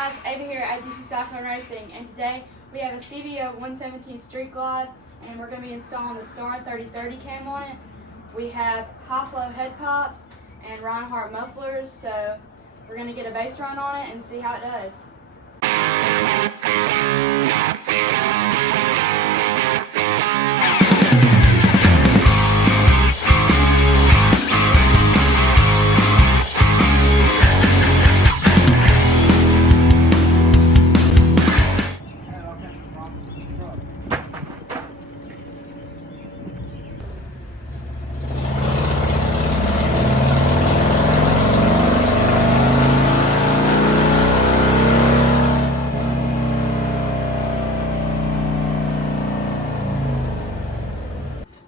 guys, Ava here at Disassembling Racing, and today we have a CVO 117 Street Glide, and we're going to be installing the Star 3030 cam on it. We have high flow head pipes and Reinhardt mufflers, so we're going to get a base run on it and see how it does.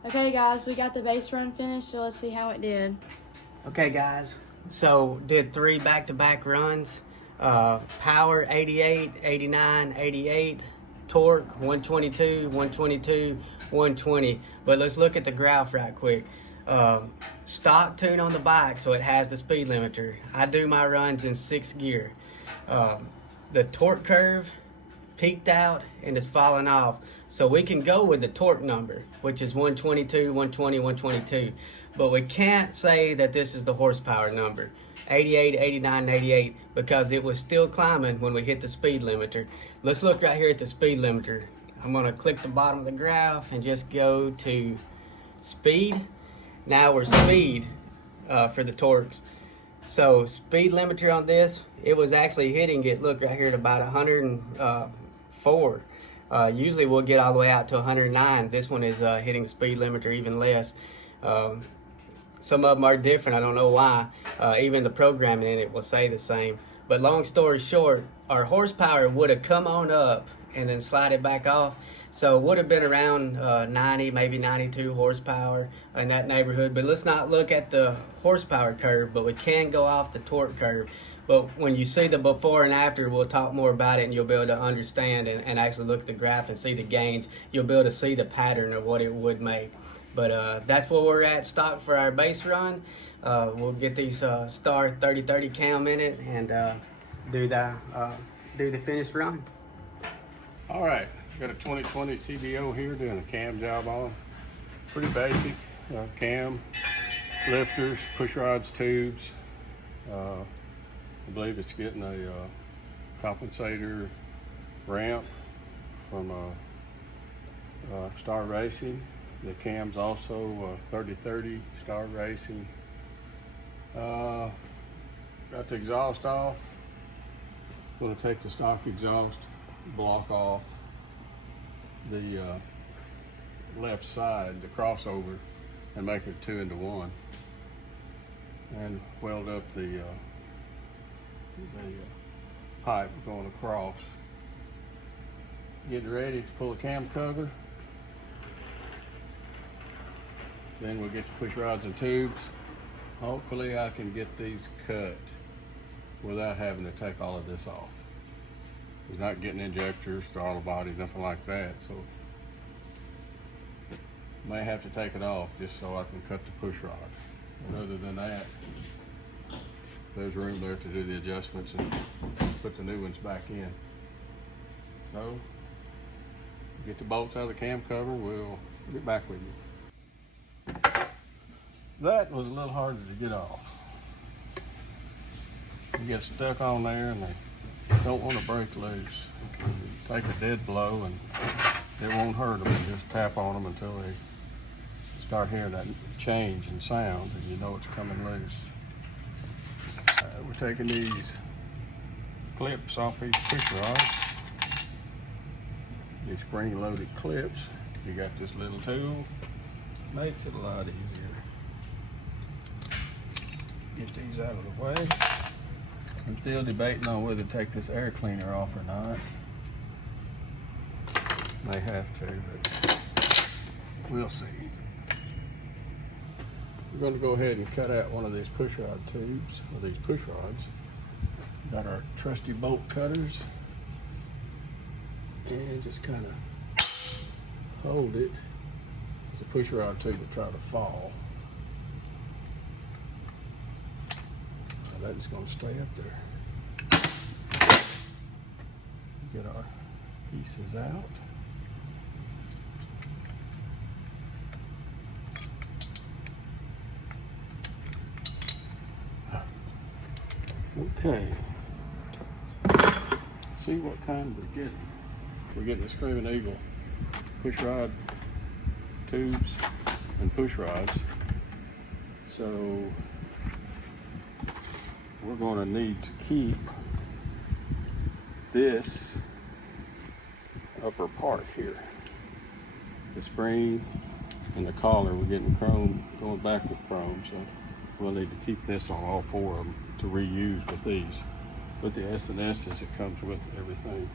Okay guys, we got the base run finished, so let's see how it did. Okay guys, so did 3 back-to-back runs. Power 88, 89, 88. Torque 122, 122, 120. But let's look at the graph right quick. Stock tune on the bike, so it has the speed limiter. I do my runs in 6th gear. The torque curve peaked out and it's falling off. So we can go with the torque number, which is 122, 120, 122. But we can't say that this is the horsepower number, 88, 89, 88, because it was still climbing when we hit the speed limiter. Let's look right here at the speed limiter. I'm gonna click the bottom of the graph and just go to speed. Now we're speed for the torques. So speed limiter on this, it was actually hitting it, look right here at about 104. Usually we'll get all the way out to 109. This one is hitting the speed limiter even less. Some of them are different, I don't know why. Even the programming in it will say the same. But long story short, our horsepower would have come on up and then slided back off. So it would have been around 90, maybe 92 horsepower in that neighborhood. But let's not look at the horsepower curve, but we can go off the torque curve. But when you see the before and after, we'll talk more about it and you'll be able to understand and actually look at the graph and see the gains. You'll be able to see the pattern of what it would make. But that's where we're at stock for our base run. We'll get these Star 3030 cam in it and do the finished run. All right, got a 2020 CVO here doing a cam job on. Pretty basic cam, lifters, push rods, tubes. I believe it's getting a compensator ramp from Star Racing. The cam's also 3030 Star Racing. Got the exhaust off. Going to take the stock exhaust, block off the left side, the crossover, and make it 2 into 1. And weld up the pipe going across. Getting ready to pull the cam cover. Then we'll get the push rods and tubes. Hopefully I can get these cut without having to take all of this off. He's not getting injectors, throttle bodies, nothing like that. So may have to take it off just so I can cut the push rod. And other than that, there's room there to do the adjustments and put the new ones back in. So, get the bolts out of the cam cover, we'll get back with you. That was a little harder to get off. You get stuck on there and they don't want to break loose. Take a dead blow and it won't hurt them. You just tap on them until they start hearing that change in sound and you know it's coming loose. We're taking these clips off these push rods. These spring-loaded clips. You got this little tool. Makes it a lot easier. Get these out of the way. I'm still debating on whether to take this air cleaner off or not. May have to, but we'll see. We're going to go ahead and cut out one of these push rod tubes, or these push rods. Got our trusty bolt cutters. And just kind of hold it as a push rod tube will try to fall. So that's going to stay up there. get our pieces out. Okay. See what kind we're getting. We're getting a Screaming Eagle push rod tubes and push rods. So we're going to need to keep this upper part here. The spring and the collar, we're getting chrome, going back with chrome, so we'll need to keep this on all four of them to reuse with these. But the S&S is, it comes with everything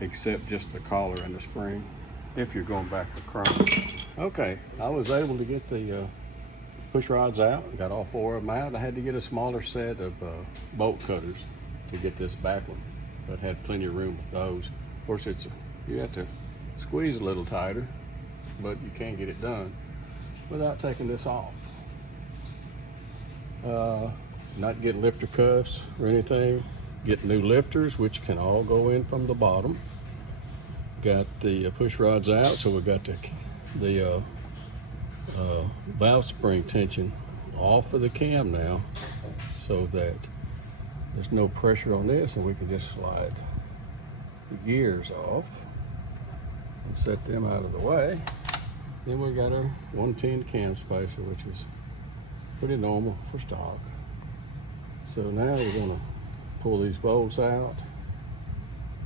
except just the collar and the spring if you're going back with chrome. Okay, I was able to get the push rods out, got all four of them out. I had to get a smaller set of bolt cutters to get this back one, but had plenty of room with those. Of course, you have to squeeze a little tighter, but you can't get it done without taking this off. Not getting lifter cuffs or anything. Get new lifters, which can all go in from the bottom. Got the push rods out, so we got the valve spring tension off of the cam now, so that there's no pressure on this, and we can just slide the gears off and set them out of the way. Then we got our 110 cam spacer, which is pretty normal for stock. So now we're going to pull these bolts out.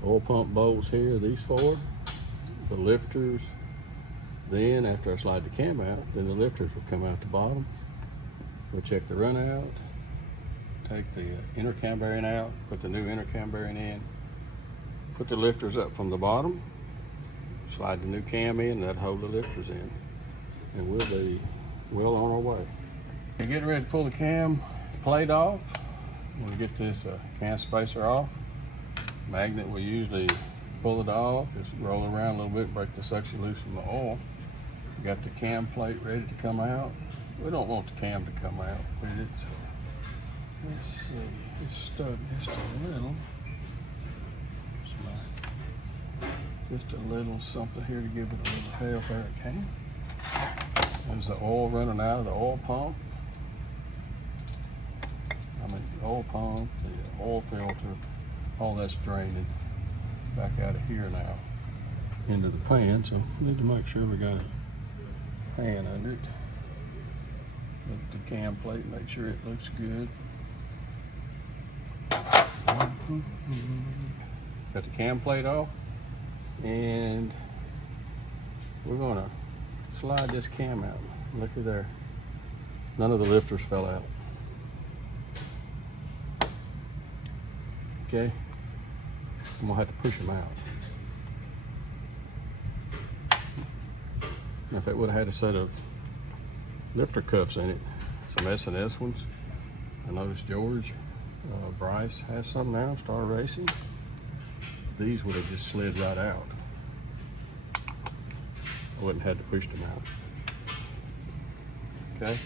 Oil pump bolts here, these four, the lifters. Then after I slide the cam out, then the lifters will come out the bottom. We'll check the run out, take the inner cam bearing out, put the new inner cam bearing in, put the lifters up from the bottom, slide the new cam in, that'll hold the lifters in, and we'll be well on our way. We're getting ready to pull the cam plate off. We'll get this cam spacer off. Magnet will usually pull it off, just roll it around a little bit, break the suction loose from the oil. We got the cam plate ready to come out. We don't want the cam to come out, but let's see, it's stuck just a little. Just a little something here to give it a little help where it can. There's the oil running out of the oil pump. The oil pump, the oil filter, all that's draining back out of here now into the pan, so we need to make sure we got a pan under it. Look at the cam plate, make sure it looks good. Got the cam plate off, and we're gonna slide this cam out. Looky there, none of the lifters fell out. Okay, I'm gonna have to push them out. Now, if it would have had a set of lifter cuffs in it, some S&S ones, I noticed George, Bryce has some now, Star Racing. These would have just slid right out. I wouldn't have had to push them out. Okay,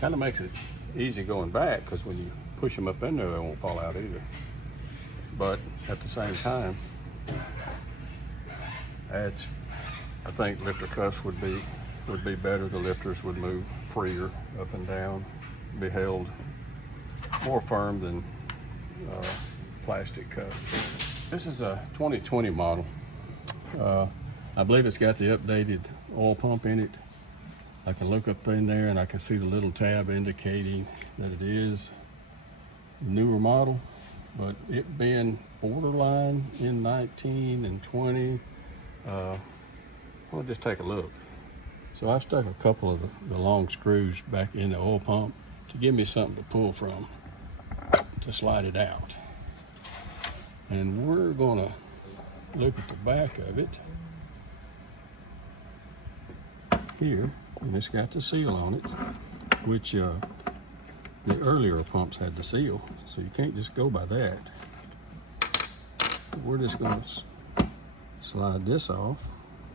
kind of makes it easy going back, because when you push them up in there, they won't fall out either. But at the same time, I think lifter cuffs would be better. The lifters would move freer up and down, be held more firm than plastic cuffs. This is a 2020 model. I believe it's got the updated oil pump in it. I can look up in there and I can see the little tab indicating that it is the newer model. But it being borderline in 19 and 20, we'll just take a look. So I stuck a couple of the long screws back in the oil pump to give me something to pull from to slide it out. And we're gonna look at the back of it here, and it's got the seal on it, which the earlier pumps had the seal, so you can't just go by that. We're just going to slide this off,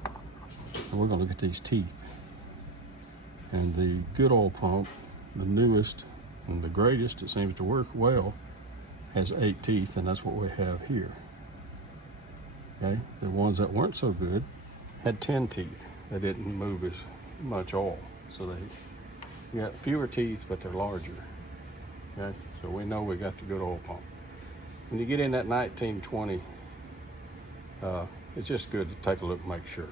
and we're going to look at these teeth. And the good oil pump, the newest and the greatest, it seems to work well, has 8 teeth, and that's what we have here. Okay, the ones that weren't so good had 10 teeth. They didn't move as much oil, so they got fewer teeth, but they're larger. Okay, so we know we got the good oil pump. When you get in that 1920, it's just good to take a look and make sure.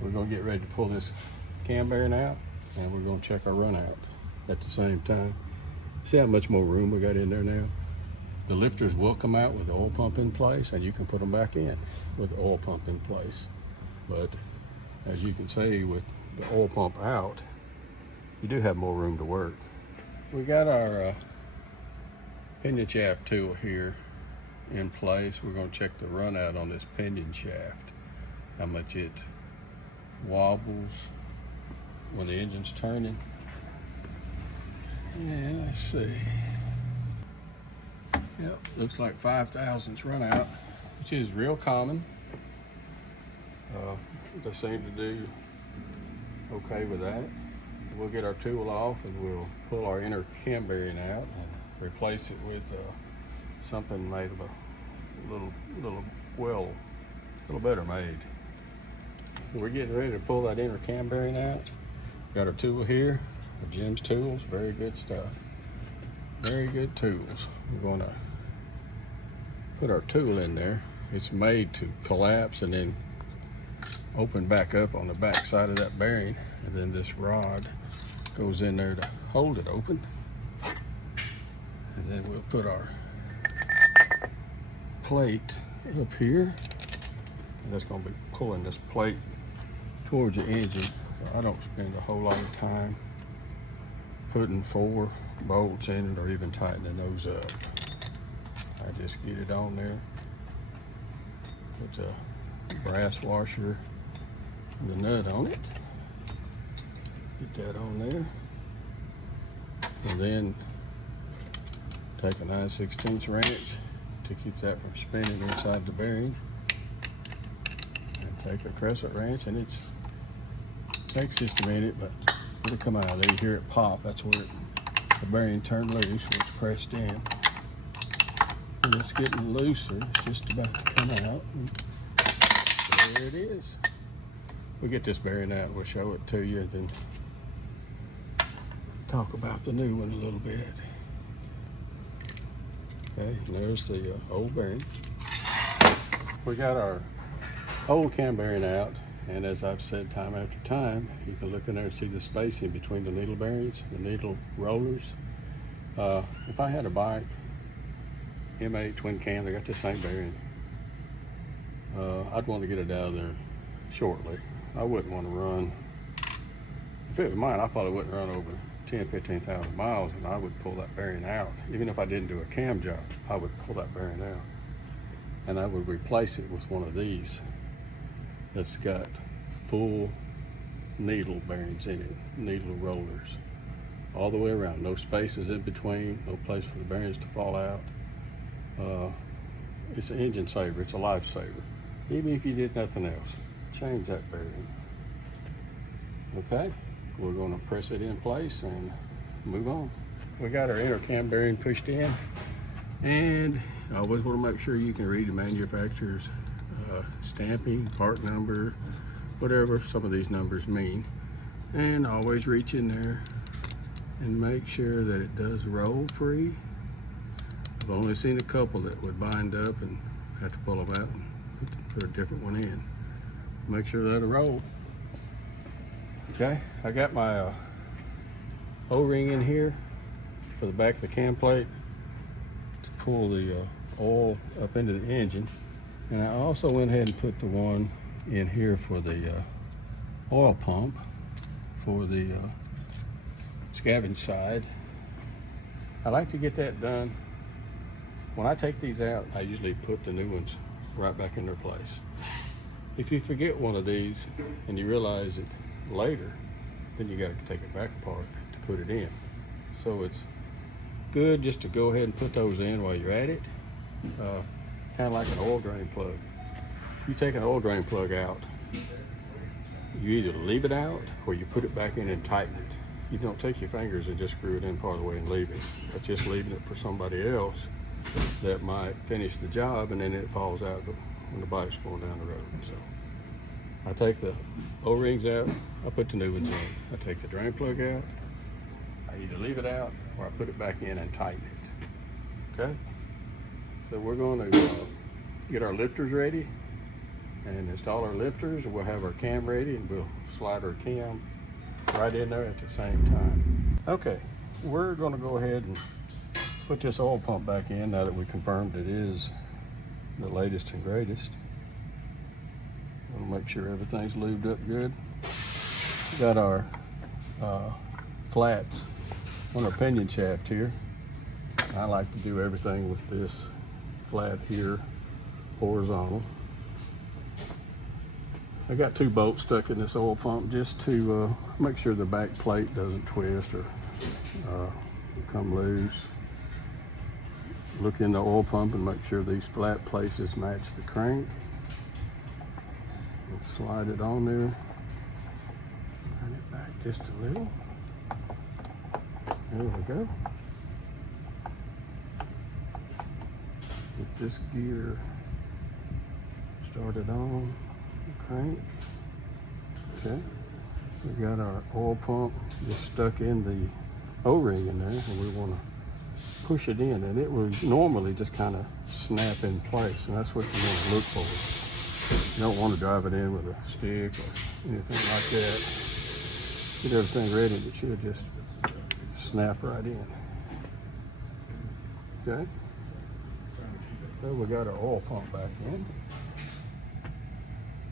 We're gonna get ready to pull this cam bearing out, and we're gonna check our run out at the same time. See how much more room we got in there now? The lifters will come out with the oil pump in place, and you can put them back in with the oil pump in place. But as you can see, with the oil pump out, you do have more room to work. We got our pinion shaft tool here in place. We're going to check the run out on this pinion shaft, how much it wobbles when the engine's turning. And let's see. Yep, looks like 5 thousandths run out, which is real common. They seem to do okay with that. We'll get our tool off and we'll pull our inner cam bearing out and replace it with something made of a little better made. We're getting ready to pull that inner cam bearing out. Got our tool here, our Jim's tools, very good stuff. Very good tools. We're gonna put our tool in there. It's made to collapse and then open back up on the back side of that bearing, and then this rod goes in there to hold it open. And then we'll put our plate up here, and that's going to be pulling this plate towards the engine. So I don't spend a whole lot of time putting 4 bolts in it or even tightening those up. I just get it on there, put the brass washer and the nut on it, get that on there, and then take a 9/16 wrench to keep that from spinning inside the bearing, and take a crescent wrench, and it takes just a minute, but it'll come out of there. You hear it pop. That's where the bearing turned loose when it's pressed in. And it's getting looser. It's just about to come out. And there it is. We'll get this bearing out. We'll show it to you, and then talk about the new one a little bit. Okay, and there's the old bearing. We got our old cam bearing out, and as I've said time after time, you can look in there and see the spacing between the needle bearings, the needle rollers. If I had a bike, M8 twin cam, they got the same bearing. I'd want to get it out of there shortly. I wouldn't want to run, if it was mine, I probably wouldn't run over 10,000-15,000 miles, and I would pull that bearing out. Even if I didn't do a cam job, I would pull that bearing out, and I would replace it with one of these that's got full needle bearings in it, needle rollers all the way around, no spaces in between, no place for the bearings to fall out. It's an engine saver, it's a lifesaver. Even if you did nothing else, change that bearing. Okay, we're going to press it in place and move on. We got our inner cam bearing pushed in, and I always want to make sure you can read the manufacturer's stamping, part number, whatever some of these numbers mean, and always reach in there and make sure that it does roll free. I've only seen a couple that would bind up and have to pull them out and put a different one in. Make sure that'll roll. Okay, I got my O-ring in here for the back of the cam plate to pull the oil up into the engine. And I also went ahead and put the one in here for the oil pump for the scavenge side. I like to get that done. When I take these out, I usually put the new ones right back in their place. If you forget one of these and you realize it later, then you got to take it back apart to put it in. So it's good just to go ahead and put those in while you're at it. Kind of like an oil drain plug. If you take an oil drain plug out, you either leave it out or you put it back in and tighten it. You don't take your fingers and just screw it in part of the way and leave it. That's just leaving it for somebody else that might finish the job, and then it falls out when the bike's going down the road. So I take the O-rings out, I put the new ones in. I take the drain plug out, I either leave it out or I put it back in and tighten it. Okay? So we're going to get our lifters ready and install our lifters. We'll have our cam ready and we'll slide our cam right in there at the same time. Okay, we're going to go ahead and put this oil pump back in now that we confirmed it is the latest and greatest. We'll make sure everything's lubed up good. We got our flats on our pinion shaft here. I like to do everything with this flat here horizontal. I got 2 bolts stuck in this oil pump just to make sure the back plate doesn't twist or come loose. Look in the oil pump and make sure these flat places match the crank. We'll slide it on there. Turn it back just a little. There we go. Get this gear started on the crank. Okay. We got our oil pump just stuck in the O-ring in there, and we want to push it in, and it will normally just kind of snap in place, and that's what you want to look for. You don't want to drive it in with a stick or anything like that. Get everything ready, it should just snap right in. Okay. So we got our oil pump back in.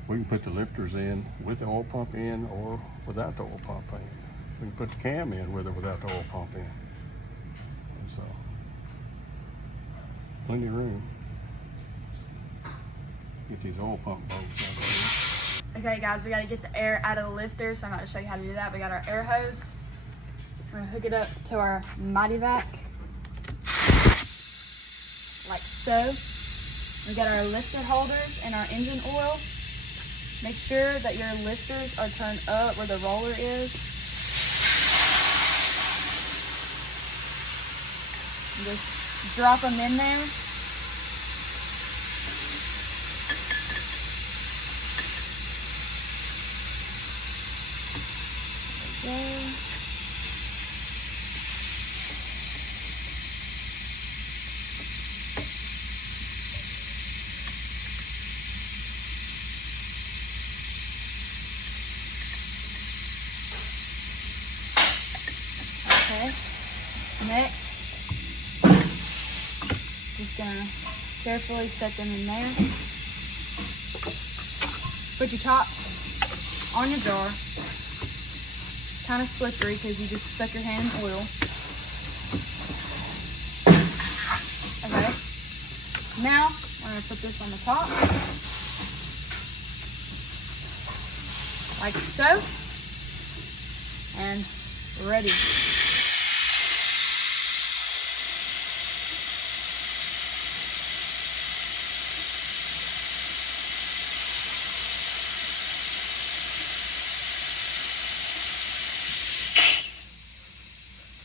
We can put the lifters in with the oil pump in or without the oil pump in. We can put the cam in with or without the oil pump in. And so, plenty of room. Get these oil pump bolts out of there. Okay guys, we gotta get the air out of the lifter, so I'm gonna show you how to do that. We got our air hose. We're gonna hook it up to our Mighty Vac, like so. We got our lifter holders and our engine oil. Make sure that your lifters are turned up where the roller is. Just drop them in there. There we go. Okay, next, just gonna carefully set them in there. Put your top on your jar. Kind of slippery because you just stuck your hand in oil. Okay, now we're gonna put this on the top, like so, and ready.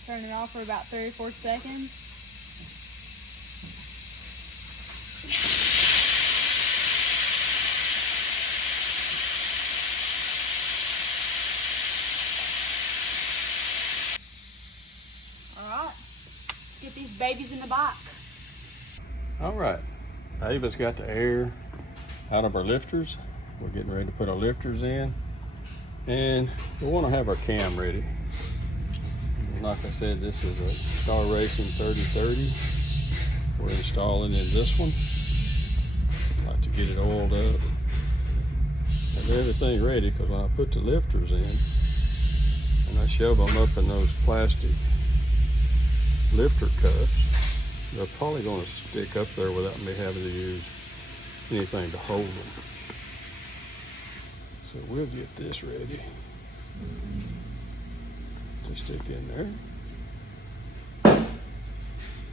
Turn it off for about 3 or 4 seconds. All right, let's get these babies in the box. All right, Ava's got the air out of our lifters. We're getting ready to put our lifters in, and we want to have our cam ready. Like I said, this is a Star Racing 3030. We're installing in this one. I like to get it oiled up and everything ready, because when I put the lifters in and I shove them up in those plastic lifter cups, they're probably going to stick up there without me having to use anything to hold them. So we'll get this ready to stick in there.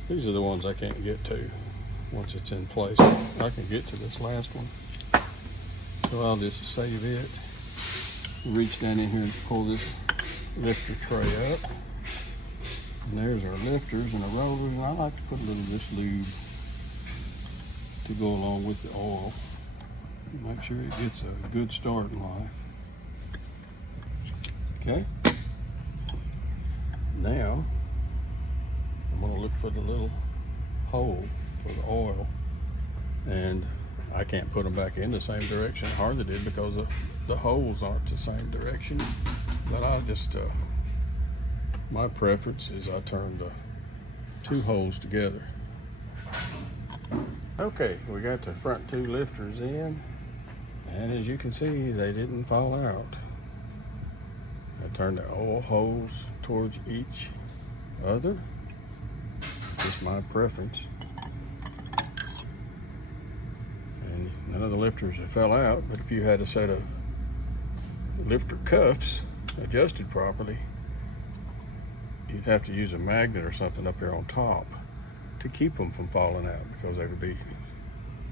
These are the ones I can't get to once it's in place. I can get to this last one, so I'll just save it. Reach down in here and pull this lifter tray up, and there's our lifters and the rollers. And I like to put a little of this lube to go along with the oil. Make sure it gets a good start in life. Okay. Now, I'm gonna look for the little hole for the oil, and I can't put them back in the same direction Harley did because the holes aren't the same direction. But I just, my preference is I turn the two holes together. Okay, we got the front two lifters in, and as you can see, they didn't fall out. I turned the oil holes towards each other. Just my preference. And none of the lifters have fell out, but if you had a set of lifter cuffs adjusted properly, you'd have to use a magnet or something up here on top to keep them from falling out because they would be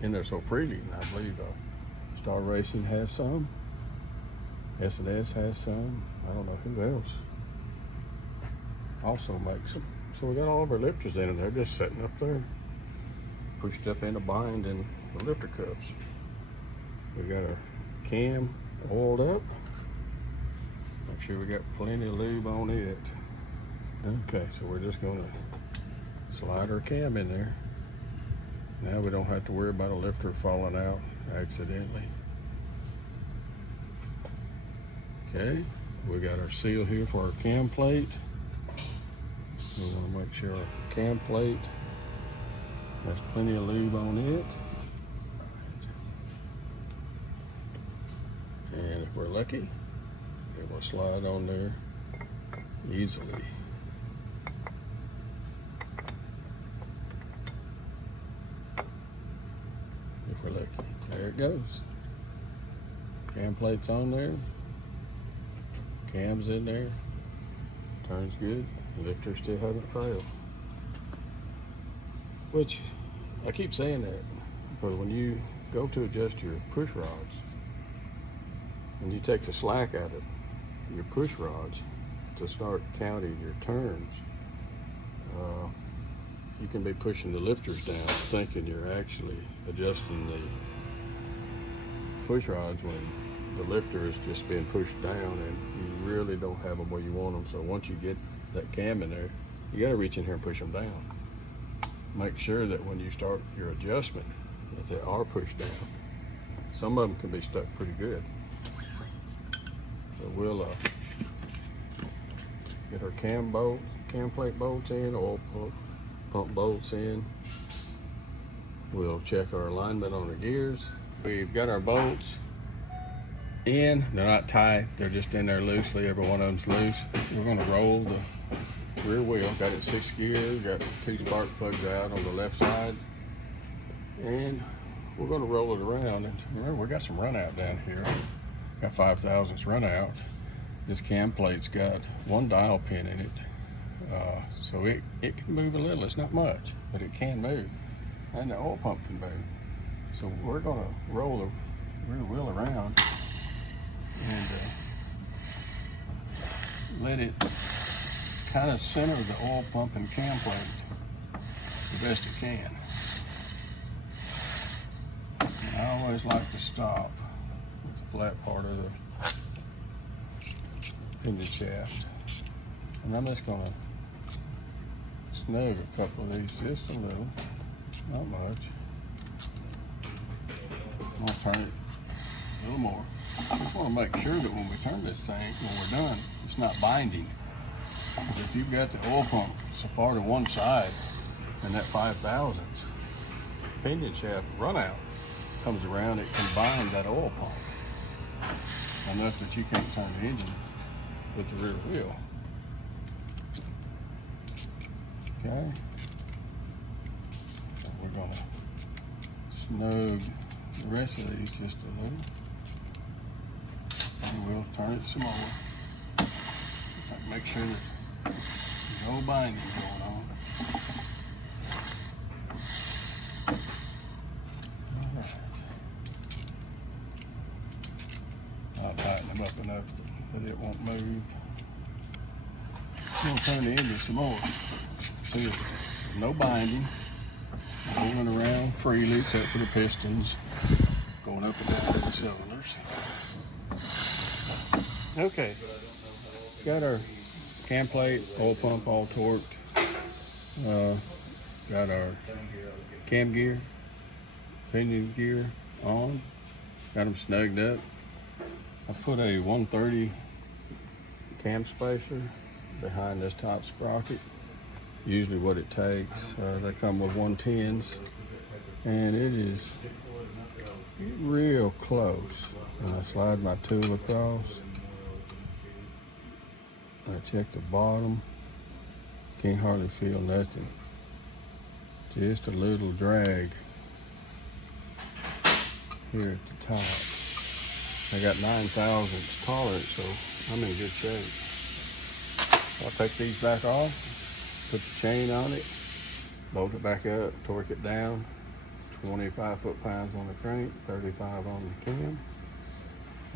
in there so freely. And I believe Star Racing has some, S&S has some, I don't know who else also makes them. So we got all of our lifters in and they're just sitting up there, pushed up in a bind in the lifter cuffs. We got our cam oiled up. Make sure we got plenty of lube on it. Okay, so we're just gonna slide our cam in there. Now we don't have to worry about a lifter falling out accidentally. Okay, we got our seal here for our cam plate. We want to make sure our cam plate has plenty of lube on it. And if we're lucky, it will slide on there easily. If we're lucky. There it goes. Cam plate's on there. Cam's in there. Turns good. The lifter still hasn't failed. Which, I keep saying that, but when you go to adjust your push rods, and you take the slack out of your push rods to start counting your turns, you can be pushing the lifters down thinking you're actually adjusting the push rods when the lifter is just being pushed down and you really don't have them where you want them. So once you get that cam in there, you got to reach in here and push them down. Make sure that when you start your adjustment that they are pushed down. Some of them can be stuck pretty good. So we'll get our cam plate bolts in, oil pump bolts in. We'll check our alignment on the gears. We've got our bolts in. They're not tight, they're just in there loosely. Every one of them's loose. We're going to roll the rear wheel. Got it 6 gears, got 2 spark plugs out on the left side, and we're going to roll it around. And remember, we got some run out down here. Got 5 thousandths run out. This cam plate's got 1 dial pin in it, so it can move a little. It's not much, but it can move, and the oil pump can move. So we're going to roll the rear wheel around and let it kind of center the oil pump and cam plate the best it can. And I always like to stop with the flat part of the pinion shaft. And I'm just going to snug a couple of these just a little, not much. I'm going to turn it a little more. I just want to make sure that when we turn this thing, when we're done, it's not binding. Because if you've got the oil pump so far to one side and that 5 thousandths pinion shaft run out comes around, it can bind that oil pump enough that you can't turn the engine with the rear wheel. Okay. So we're going to snug the rest of these just a little. And we'll turn it some more. Make sure that there's no binding going on. Alright. I'll tighten them up enough that it won't move. I'm going to turn the engine some more. See, no binding. Moving around freely except for the pistons. going up and down the cylinders. Okay, got our cam plate, oil pump all torqued. Got our cam gear, pinion gear on. Got them snugged up. I put a 130 cam spacer behind this top sprocket. Usually what it takes. They come with 110s, and it is real close. I slide my tool across. I check the bottom. Can't hardly feel nothing. Just a little drag here at the top. I got 9 thousandths tolerance, so I'm in good shape. I'll take these back off, put the chain on it, bolt it back up, torque it down. 25 foot-pounds on the crank, 35 on the cam,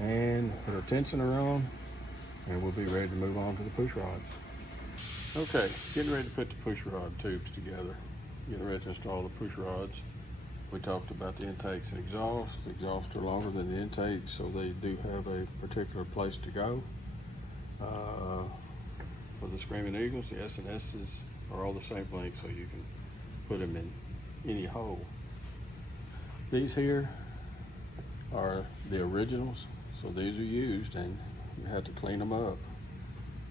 and put our tensioner on, and we'll be ready to move on to the push rods. Okay, getting ready to put the push rod tubes together. Getting ready to install the push rods. We talked about the intakes and exhaust. The exhausts are longer than the intakes, so they do have a particular place to go. For the Screaming Eagles, the S&S's are all the same length, so you can put them in any hole. These here are the originals, so these are used, and you have to clean them up.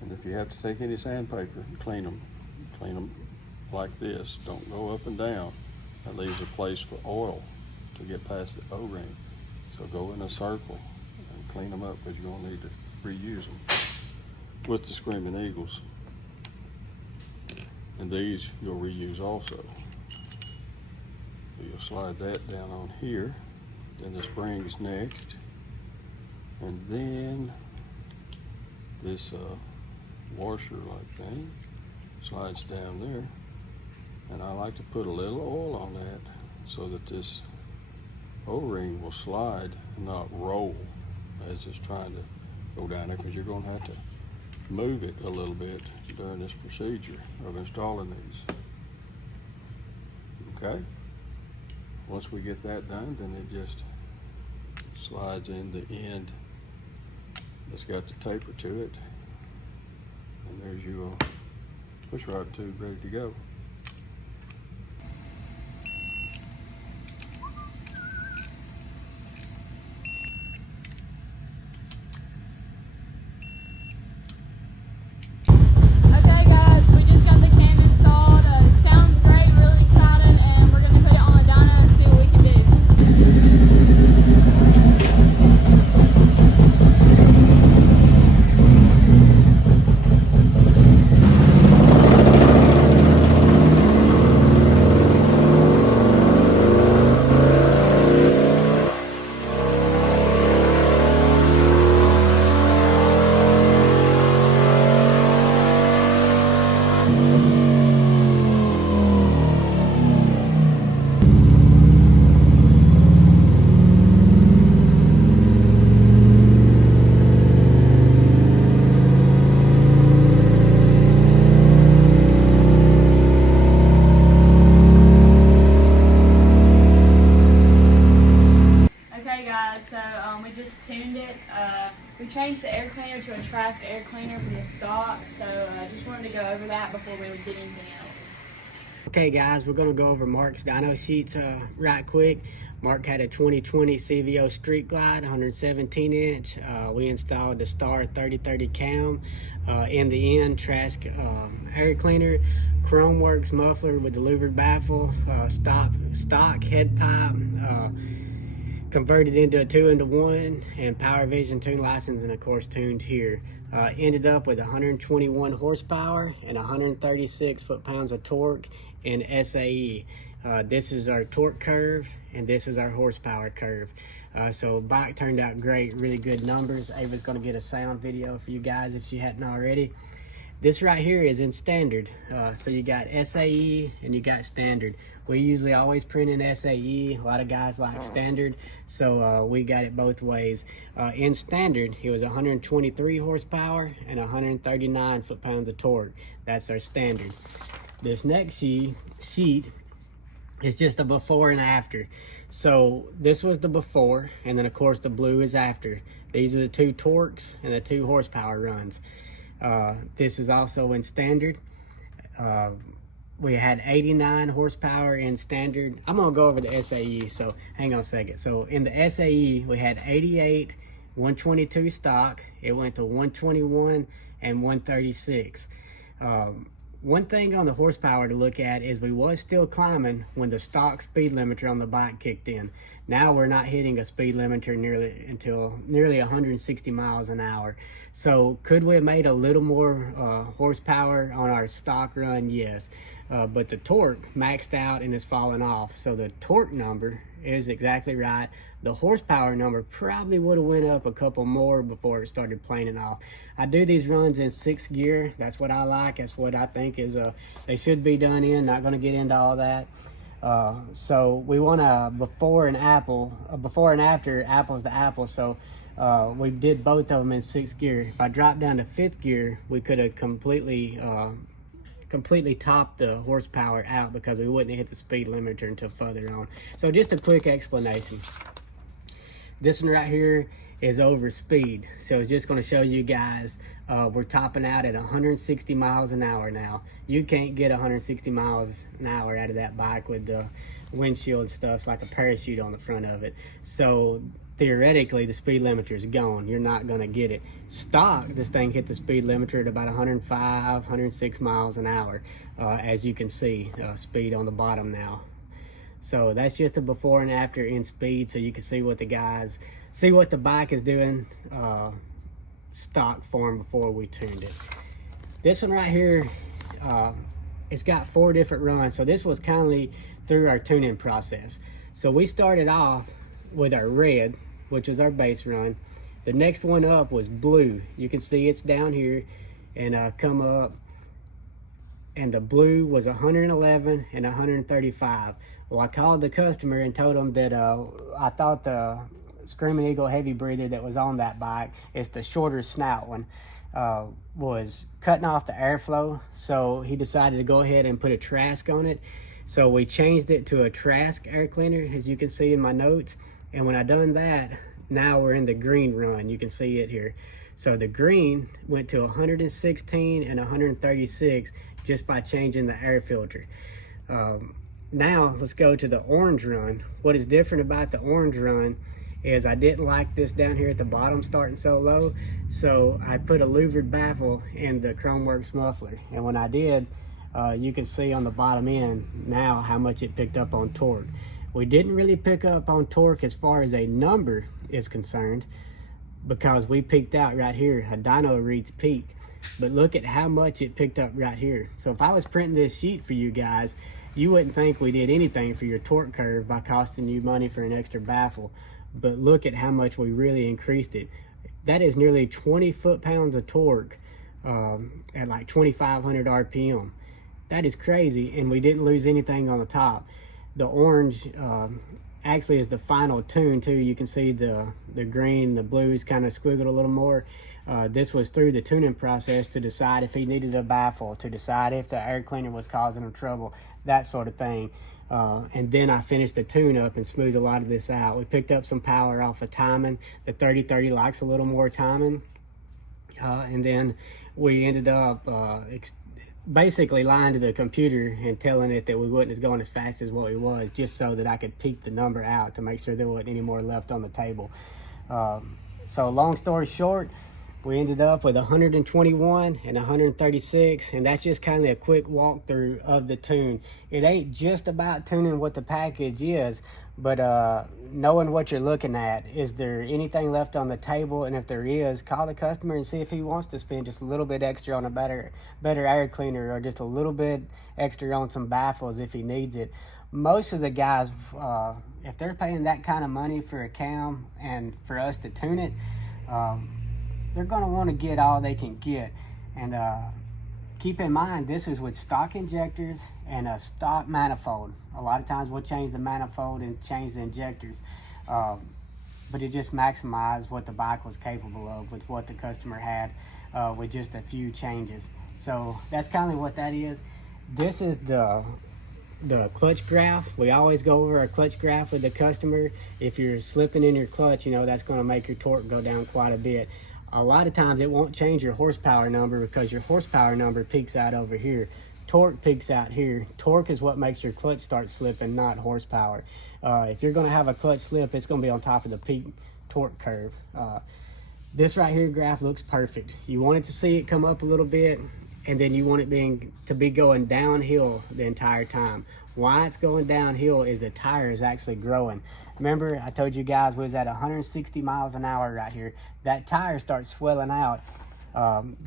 And if you have to take any sandpaper and clean them like this. Don't go up and down. That leaves a place for oil to get past the O-ring. So go in a circle and clean them up, because you're gonna need to reuse them with the Screaming Eagles. And these you'll reuse also. So you'll slide that down on here, then the spring is next, and then this washer like thing slides down there, and I like to put a little oil on that so that this O-ring will slide and not roll as it's trying to go down there, because you're going to have to move it a little bit during this procedure of installing these. Okay? Once we get that done, then it just slides in the end that's got the taper to it, and there's your push rod tube ready to go. Okay guys, we just got the cam installed. It sounds great, really excited, and we're going to put it on the dyno and see what we can do. We just tuned it. We changed the air cleaner to a Trask Air Cleaner from the stock, so I just wanted to go over that before we would get anything else. Okay guys, we're gonna go over Mark's dyno sheets right quick. Mark had a 2020 CVO Street Glide, 117 inch. We installed the Star 3030 cam. In the end, Trask Air Cleaner, Khrome Werks Muffler with the louvered baffle, stock head pipe, converted into a 2-into-1, and Power Vision tune license, and of course tuned here. Ended up with 121 horsepower and 136 foot-pounds of torque in SAE. This is our torque curve, and this is our horsepower curve. So bike turned out great, really good numbers. Ava's gonna get a sound video for you guys if she hadn't already. This right here is in standard. So you got SAE and you got standard. We usually always print in SAE. A lot of guys like standard, so we got it both ways. In standard, it was 123 horsepower and 139 foot-pounds of torque. That's our standard. This next sheet It's just a before and after. So this was the before, and then of course the blue is after. These are the 2 torques and the 2 horsepower runs. This is also in standard. We had 89 horsepower in standard. I'm gonna go over the SAE, so hang on a second. So in the SAE, we had 88, 122 stock. It went to 121 and 136. One thing on the horsepower to look at is we was still climbing when the stock speed limiter on the bike kicked in. Now we're not hitting a speed limiter nearly 160 miles an hour. So could we have made a little more horsepower on our stock run? Yes. But the torque maxed out and is falling off. So the torque number is exactly right. The horsepower number probably would have went up a couple more before it started planing off. I do these runs in 6th gear. That's what I like. That's what I think is they should be done in. Not going to get into all that. So we want a before and after, apples to apples. So we did both of them in 6th gear. If I dropped down to 5th gear, we could have completely topped the horsepower out because we wouldn't have hit the speed limiter until further on. So just a quick explanation. This one right here is over speed. So it's just going to show you guys we're topping out at 160 miles an hour now. You can't get 160 miles an hour out of that bike with the windshield stuff. It's like a parachute on the front of it. So theoretically the speed limiter is gone. You're not going to get it. Stock, this thing hit the speed limiter at about 105, 106 miles an hour. As you can see, speed on the bottom now. So that's just a before and after in speed, so you can see what the bike is doing stock form before we tuned it. This one right here, it's got 4 different runs. So this was kindly through our tuning process. So we started off with our red, which is our base run. The next one up was blue. You can see it's down here and come up, and the blue was 111 and 135. Well, I called the customer and told him that I thought the Screaming Eagle heavy breather that was on that bike, it's the shorter snout one, was cutting off the airflow. So he decided to go ahead and put a Trask on it. So we changed it to a Trask Air Cleaner, as you can see in my notes. And when I done that, now we're in the green run. You can see it here. So the green went to 116 and 136 just by changing the air filter. Now let's go to the orange run. What is different about the orange run is I didn't like this down here at the bottom starting so low, so I put a louvered baffle in the Khrome Werks muffler. And when I did, you can see on the bottom end now how much it picked up on torque. We didn't really pick up on torque as far as a number is concerned because we peaked out right here. A dyno reads peak, but look at how much it picked up right here. So if I was printing this sheet for you guys, you wouldn't think we did anything for your torque curve by costing you money for an extra baffle. But look at how much we really increased it. That is nearly 20 foot-pounds of torque at like 2,500 RPM. That is crazy, and we didn't lose anything on the top. The orange actually is the final tune too. You can see the green, the blues kind of squiggled a little more. This was through the tuning process to decide if he needed a baffle, to decide if the air cleaner was causing him trouble, that sort of thing. And then I finished the tune up and smoothed a lot of this out. We picked up some power off of timing. The 3030 likes a little more timing. And then we ended up basically lying to the computer and telling it that we wasn't going as fast as what we was, just so that I could peek the number out to make sure there wasn't any more left on the table. So long story short, we ended up with 121 and 136, and that's just kind of a quick walkthrough of the tune. It ain't just about tuning what the package is, but knowing what you're looking at. Is there anything left on the table? And if there is, call the customer and see if he wants to spend just a little bit extra on a better air cleaner, or just a little bit extra on some baffles if he needs it. Most of the guys, if they're paying that kind of money for a cam and for us to tune it, they're going to want to get all they can get. And keep in mind, this is with stock injectors and a stock manifold. A lot of times we'll change the manifold and change the injectors, but it just maximized what the bike was capable of with what the customer had, with just a few changes. So that's kind of what that is. This is the the clutch graph. We always go over our clutch graph with the customer. If you're slipping in your clutch, you know, that's going to make your torque go down quite a bit. A lot of times it won't change your horsepower number because your horsepower number peaks out over here. Torque peaks out here. Torque is what makes your clutch start slipping, not horsepower. If you're going to have a clutch slip, it's going to be on top of the peak torque curve. This right here graph looks perfect. You want it to see it come up a little bit, and then you want it to be going downhill the entire time. Why it's going downhill is the tire is actually growing. Remember, I told you guys we was at 160 miles an hour right here. That tire starts swelling out,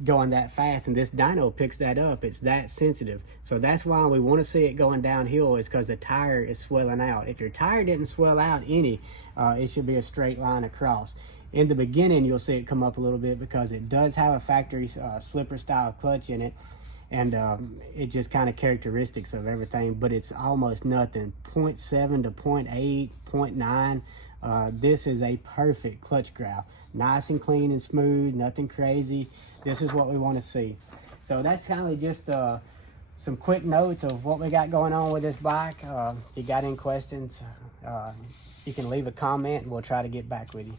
going that fast, and this dyno picks that up. It's that sensitive. So that's why we want to see it going downhill, is because the tire is swelling out. If your tire didn't swell out any, it should be a straight line across. In the beginning, you'll see it come up a little bit because it does have a factory slipper style clutch in it, and it just kind of characteristics of everything, but it's almost nothing. 0.7 to 0.8, 0.9. This is a perfect clutch graph. Nice and clean and smooth, nothing crazy. This is what we want to see. So that's kind of just some quick notes of what we got going on with this bike. If you got any questions, you can leave a comment and we'll try to get back with you.